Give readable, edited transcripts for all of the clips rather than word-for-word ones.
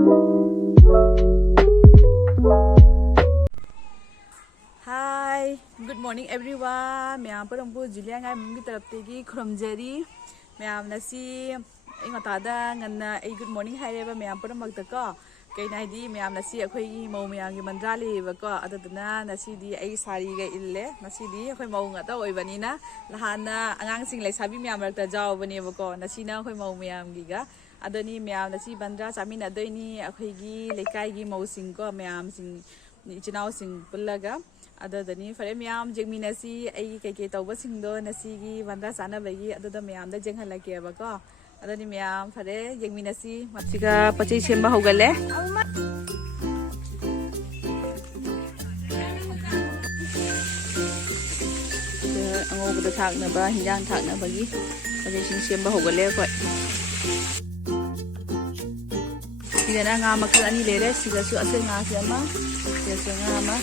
Hi, good morning everyone. Maya parampu Julia ngai mumgi tarap tegi khurumjari. Maya nasi ingotada nganna good morning haireba maya paramak ta ko. Kaina di maya nasi akhoi mau maya gi mandrali ba ko adaduna nasi di sari ga ille nasi di akhoi mau ngata oibanina lahana angang sing leisabi maya marakta jaw bani ba ko nasi na akhoi mau maya gi ga adoni maya nasi bandra chamina doini akhoi gi lekai gi mau sing ko maya sing ichinau sing pullaga adadani fare miyam jengminasi ai keke tawba singdo nasigi bandra sana bagi adada miyam da jenghalake ba ko adani miyam fare jengminasi masiga pachai semba hogale ango da thakna ba hinjang thakna bagi pachai sing semba hogale ko sidana nga makal ani lere siga su ase nga se ama se nga ama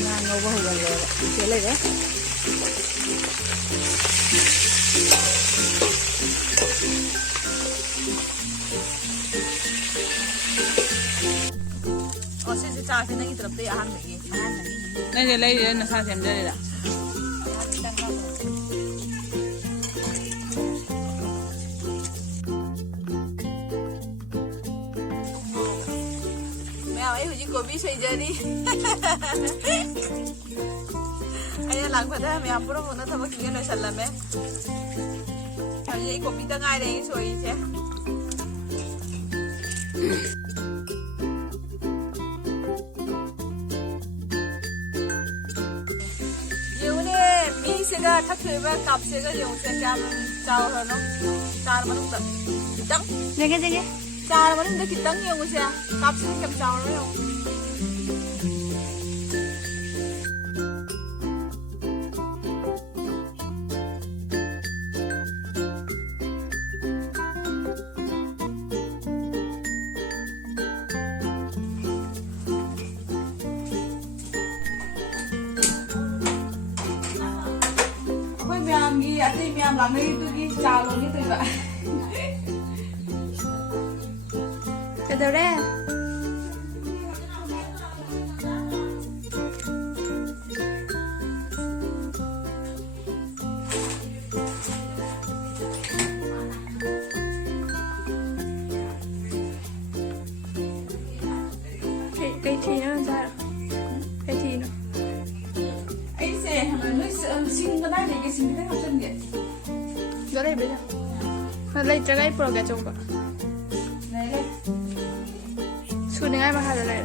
nga ngau ba hogan lere se lere o se cha se nang itrap te ahan lagi lai na sa sem jare da Kopi saya jadi, ayah lang pada kami ampun muna thaba kian no sallame, ayah kopi dah ngai deh soi je. Yung ni mi sega thak theba kap sega yung se jam jauh hano, car manung tak, kitang, jenge, car manung tak kitang yung se kap sega jam jauh yung. Ati miyam lang na ito gi chalo nito iba. Kadore. Cái chi nó ra. Cái chi nó. Ấy xe nó xin cái này để cái xin cái học sinh vậy. Đó đây bây giờ. Nó lấy cho cái pro cái trong cả. Này đây. Xuống đến ai mà hai rồi này.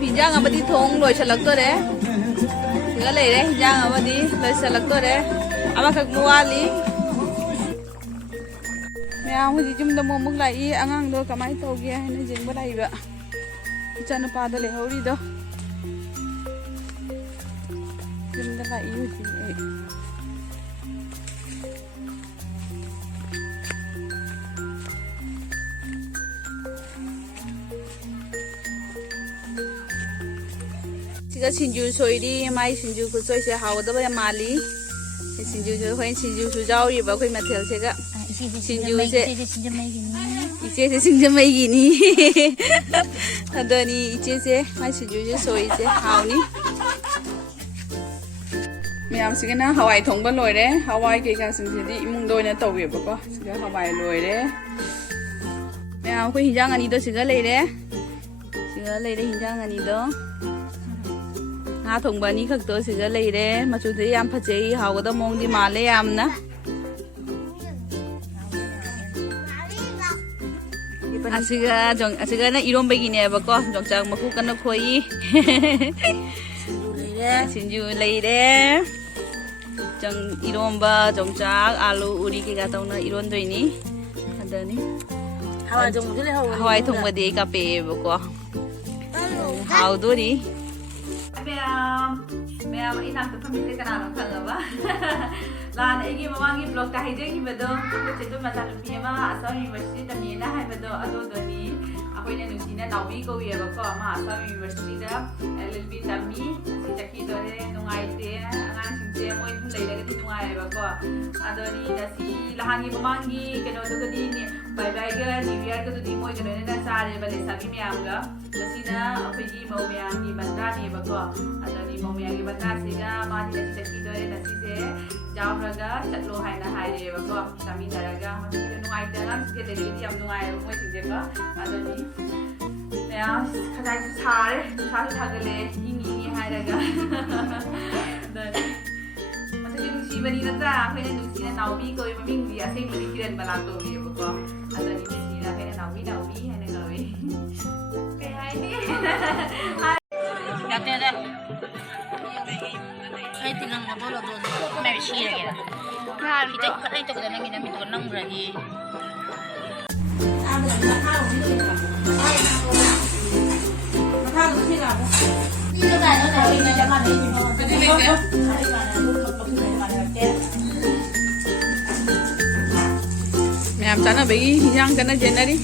Hinjang abadi thong loi salak to re ga le re hinjang abadi loi salak to re ama khak muali me ang hu jum da momuk lai angang do kamai to ge haina jing ba lai ba chana pa da le hori do jum da lai hu ji cái sinju soi đi mai sinju của soi sẽ hào đó bây giờ mali sinju soi khoai sinju soi rau gì bảo khoai mặt theo sẽ cả sinju sẽ sinju mấy gini ada ni sẽ mai sinju soi sẽ hào ni mẹ sẽ cái na Hawaii thong ba loi đấy Hawaii cái cái sinju đi mung đôi na tàu việc bako sẽ Hawaii loi đấy mẹ khoai hình dáng anh đi đó sẽ lấy đấy hình dáng anh đi đó nga thong bani khak to siga leire machu de yam phachei hawda mong di male yam na asiga na irom begi ne ba ko jong chang maku kana khoi sinju leire jong irom ba jong chang alu uri ke ga taw na iron doi ni adani hawai thong ba de ka pe ba ko hau do ri ma'am आई नाम तो फमिले कनानो खंगबा लान एगी ममांगी blog ता हाइजेगी बदो चेतो मचा लुपी अमा Assam university Tamina हाइबदो अदो दोनी अखोइने नुसिना नाउबी कोवियबा को अमा Assam university दा LLB तमी सि चकी दोरे नुंगाइते angan singse moi dum leiragadi nungaiyeba ko adoni dasi lahangi mamaangi keno dogadi ni bye bye ga new year ga dudi moi keno na sare ba le sabi myam ga dasina aphiji mau myam gi banda ni ba ko adoni mau myam gi banda se ga ma ni dasi chaki dore dasi se jamraga chatlo haina haire ba ko sami daraga ma ni nungaite angan singse leiragadi am nungaiyeba moi singse ga adoni ma'am खदाई सारे सारे थागले इंगी हायरगा मतलब नुसीबनी नत्रा अखैना नुसीना नाउबी कोइ ममिंग बि assembly किरन बला तोबि बको अदनि नुसीना अखैना नाउबी नाउबी हैना गवे के हाइनी याते दे ai tinang mo bolo don meri shira gera kan kita kadai to kadang ngina mi to nang brani ma'am चाना बेगी हिजांग करना जनरी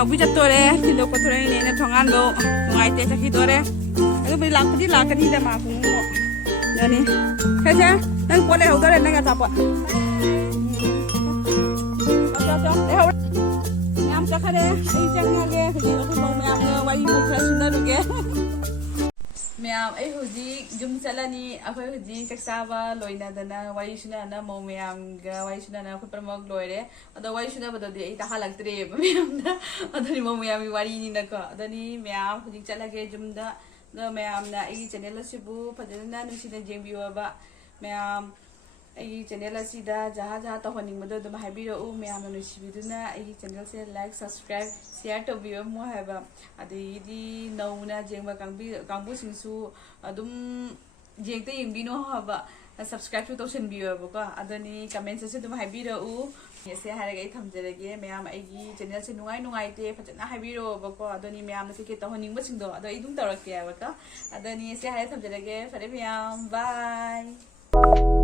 Aku jatuh deh, tidak kotor ini tongan lo, sungai teh cakap dore. Aku beli laku di dah maku. Jadi, kerja, nang boleh udah nang apa apa. Apa? Yang cakap deh, ini jangan lagi, kerja aku mau yang wali muka sudah luge. Ma'am ए हुजी जुम चलानी अखोय हुजी सक्साबा लोइना दना Y सुना ना मो ma'am गा वाई सुना ना खुपर मग लोइरे अदो वाई सुना बददि ए ताहा लगतरे मैम दा अदनि मो मैम वारी नि नक अदनि मैम हुजी चलागे जुम दा मैम ना ए चैनल सिबु फजना नुसिना जेंबियोबा मैम आई चैनल असिदा जहा जहा तहनिंगबदो दम हाइबिरो मैम नुसिबिदुना आई चैनल से लाइक सब्सक्राइब शेयर तोबियो मो हाइबा अदि नौना जेंबा कांबु सिंसु अदुम जेंगते यंबिनो हाबा सब्सक्राइब तो तोसनबियो बको अदनि कमेंट्स से दम हाइबिरो येसे हारगे थमजरगे मैम आई चैनल से नुगाई नुगाइते फजना हाइबिरो बको अदनि मैम से के तहनिंगबा सिंदो अदो इदुम तौरके बको अदनि से हाय थमजरगे फरे मैम बाय